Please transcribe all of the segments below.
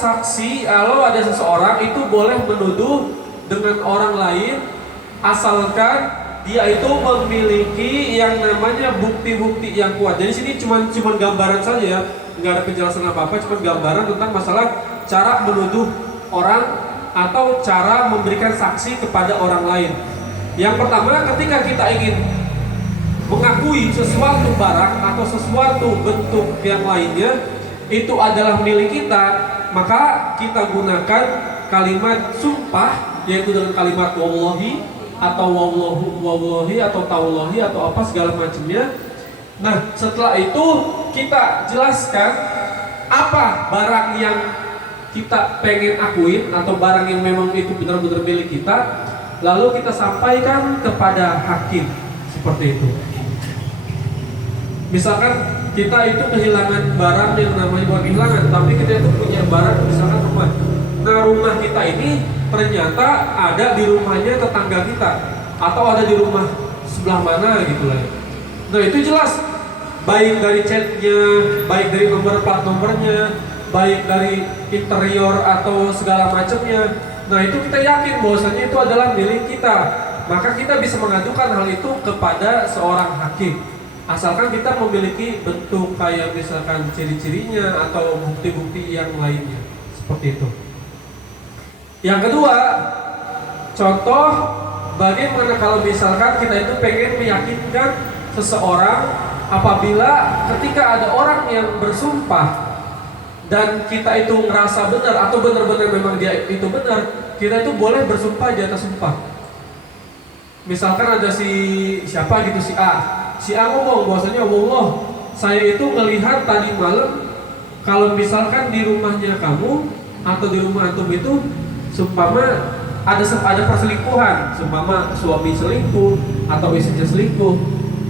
saksi, kalau ada seseorang itu boleh menuduh dengan orang lain asalkan dia itu memiliki yang namanya bukti-bukti yang kuat. Jadi sini cuma gambaran saja ya, nggak ada penjelasan apa-apa, cuma gambaran tentang masalah cara menuduh orang atau cara memberikan saksi kepada orang lain. Yang pertama, ketika kita ingin mengakui sesuatu barang atau sesuatu bentuk yang lainnya itu adalah milik kita, maka kita gunakan kalimat sumpah, yaitu dengan kalimat wallahi atau wallahi atau taulahi atau apa segala macamnya. Nah, setelah itu kita jelaskan apa barang yang kita pengen akuin atau barang yang memang itu benar-benar milik kita, lalu kita sampaikan kepada hakim seperti itu. Misalkan kita itu kehilangan barang yang namanya, bukan kehilangan, tapi kita itu punya barang, misalkan rumah. Nah, rumah kita ini ternyata ada di rumahnya tetangga kita atau ada di rumah sebelah mana gitu lah. Nah, itu jelas, baik dari catnya, baik dari nomor plat nomornya, baik dari interior atau segala macamnya. Nah, itu kita yakin bahwasanya itu adalah milik kita. Maka kita bisa mengadukan hal itu kepada seorang hakim. Asalkan kita memiliki bentuk kayak misalkan ciri-cirinya atau bukti-bukti yang lainnya. Seperti itu. Yang kedua, contoh bagaimana kalau misalkan kita itu pengen meyakinkan seseorang apabila ketika ada orang yang bersumpah dan kita itu ngerasa benar atau benar-benar memang dia itu benar, kita itu boleh bersumpah di atas sumpah. Misalkan ada siapa gitu, si A ngomong bahwasanya Allah, saya itu melihat tadi malam kalau misalkan di rumahnya kamu atau di rumah antum itu sumpama ada perselingkuhan, sumpama suami selingkuh atau istrinya selingkuh,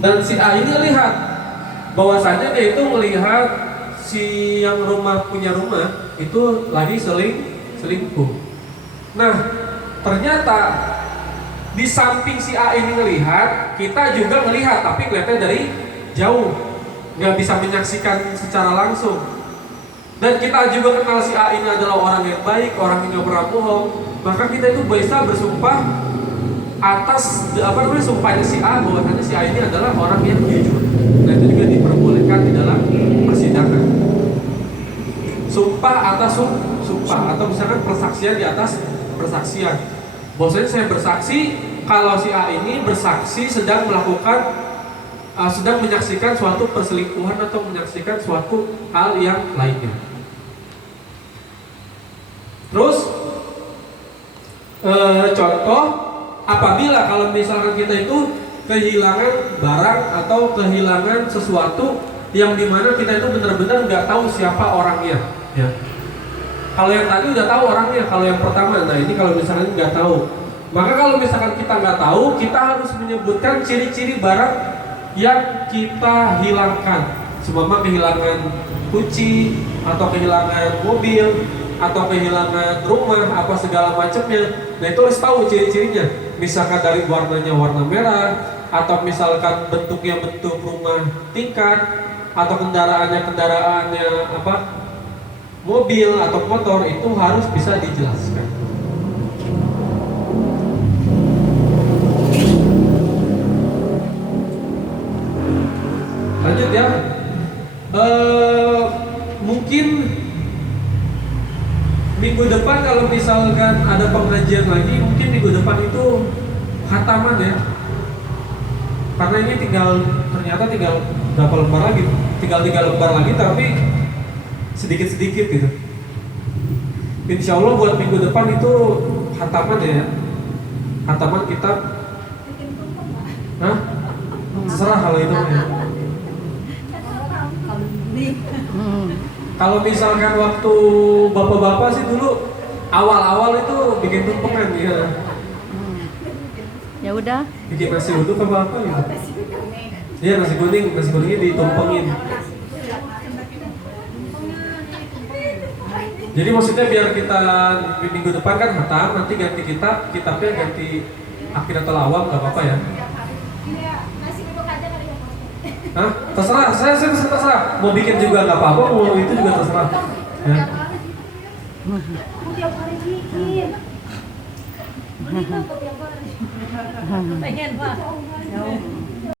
dan si A ini lihat bahwasanya dia itu melihat si yang punya rumah itu lagi selingkuh. Nah, ternyata di samping si A ini melihat, kita juga melihat, tapi kelihatan dari jauh, nggak bisa menyaksikan secara langsung. Dan kita juga kenal si A ini adalah orang yang baik, orang yang nggak pernah bohong. Maka kita itu bisa bersumpah atas sumpahnya si A, bahwasanya si A ini adalah orang yang jujur. Nah, itu juga diperbolehkan di dalam persidangan. Sumpah atas sumpah atau misalkan persaksian di atas persaksian. Bahwasanya saya bersaksi kalau si A ini bersaksi sedang menyaksikan suatu perselingkuhan atau menyaksikan suatu hal yang lainnya. Terus contoh apabila kalau misalkan kita itu kehilangan barang atau kehilangan sesuatu yang dimana kita itu benar-benar nggak tahu siapa orangnya, ya. Kalau yang tadi udah tahu orangnya, kalau yang pertama, nah ini kalau misalkan nggak tahu, maka kalau misalkan kita nggak tahu, kita harus menyebutkan ciri-ciri barang yang kita hilangkan. Seumpama kehilangan kunci, atau kehilangan mobil, atau kehilangan rumah, apa segala macamnya. Nah, itu harus tahu ciri-cirinya. Misalkan dari warnanya warna merah, atau misalkan bentuknya bentuk rumah tingkat, atau kendaraannya mobil atau motor, itu harus bisa dijelaskan. Lanjut ya. Mungkin minggu depan kalau misalkan ada pengajian lagi, mungkin minggu depan itu khataman ya. Karena ini ternyata tinggal berapa lembar lagi? Tinggal 3 lembar lagi, tapi sedikit-sedikit gitu. Insya Allah buat minggu depan itu khataman ya. Khataman kitab. Hah? Terserah kalau itu ya. Kalau misalkan waktu bapak-bapak sih dulu awal-awal itu bikin tumpengan ya. Ya udah. Bikin nasi uduk apa gitu. Iya, nasi kuningnya ditumpengin. Jadi maksudnya biar kita minggu depan kan hatam, nanti ganti kitabnya ganti Aqidatul Awam, nggak apa-apa ya? Hah? Terserah, saya terserah. Mau bikin juga nggak apa-apa, mau itu juga terserah. Ya. Aku tiap hari bikin. Beli kan tiap hari. Pengen pak.